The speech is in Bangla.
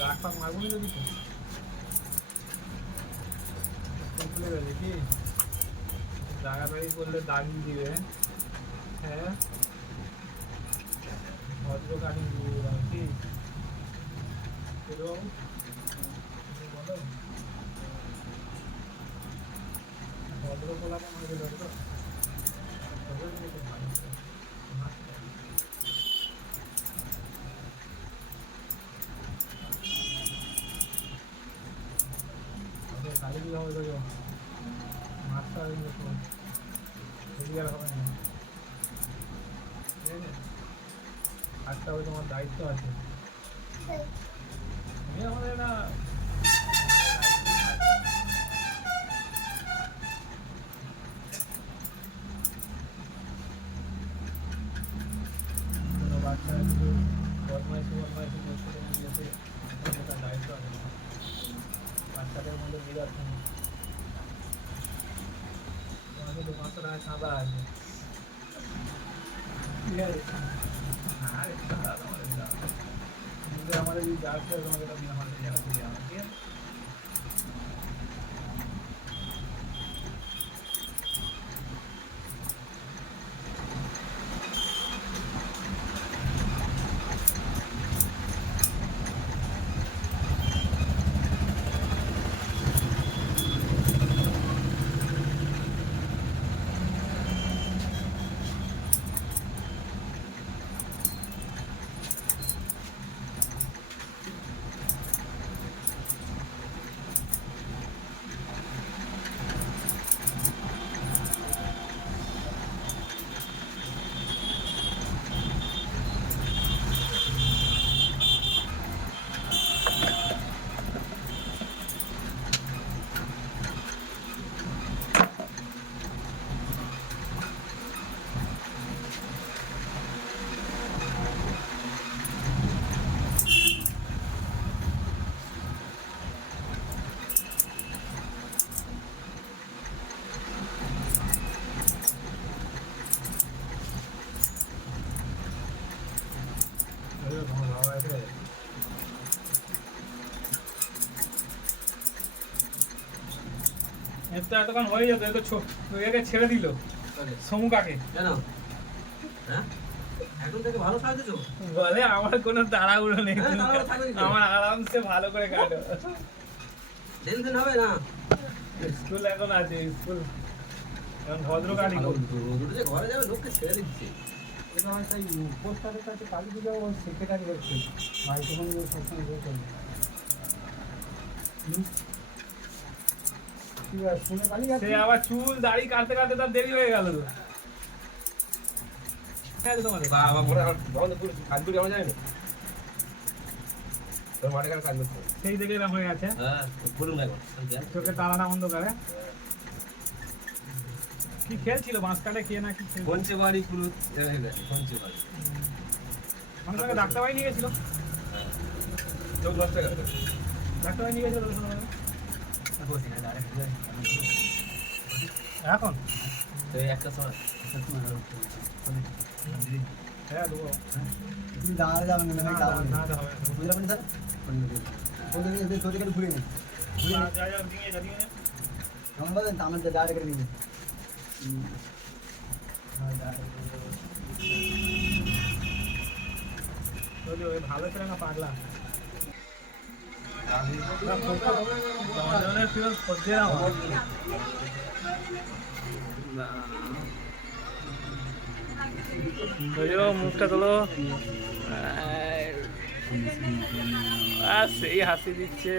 রাখা মারবো যদি খুলে গেলে কি জায়গাটাই করলে দাগি দিবে। হ্যাঁ ভদ্র কাটিং দিয়ে কি বলো ভদ্র গোলাপে মারবে তো কালি দিয়ে হবে তো মাছটা হবে না হবে না, ঠিক আছে? আজটা হবে তোমার দায়িত্ব আছে। আমাদের একটা বাচ্চা একটু বদমাইশি করতে গিয়েছে, একটা দায়িত্ব আছে বাচ্চাদের মধ্যে বিরাট তোমাকে তো 500 টাকা চাঁদা আছে, ঠিক আছে? আমাদের যদি যাচ্ছে তোমাকে তো আমাদের জায়গা থেকে যাওয়া, ঠিক আছে? এতক্ষণ হয়ে যেত, এত একে ছেড়ে দিল সমু কাকে কেন? হ্যাঁ এখন থেকে ভালো সাজতেছ বলে আমার কোনো তাড়াহুড়ো নেই, আমার আরামসে ভালো করে কাটো, টেনশন হবে না। স্কুল এখন আছে, স্কুল এখন ভদ্র গাড়ি যে ঘরে যাবে লোককে ছেড়ে দিচ্ছে। পোস্টারের কাছে কালী পুজো সেক্রেটারি হচ্ছে মাইক্রোফোন সবসময় শুনে পালিয়ে সে আবার চুল দাড়ি কাটতে কাটতে তার দেরি হয়ে গেল। তোমাদের বাবা পরে বন্ধ করে কাজ করে আমরা যাই না তোর মাঠে কাজ করতে সেই থেকে এরকম হয়ে গেছে। হ্যাঁ বলুন না চোখে তালাটা বন্ধ করে কি খেলছিল বাঁশ কাটে কে না কি পঞ্চে বাড়ি পুরো পঞ্চে বাড়ি মানে তাকে ডাক্তার বাড়ি নিয়ে গেছিল, চোখ নষ্ট হয়ে গেল। ডাক্তার বাড়ি নিয়ে গেছিল এখন একটা সময় হ্যাঁ দেবো তুমি দাঁড়া যাবেন না হবে ঘুরে নিন বলেন আমার দাঁড়া করে নিন ভালো ছিল না পাগলা মুখটা তোলো আর সেই হাসি দিচ্ছে।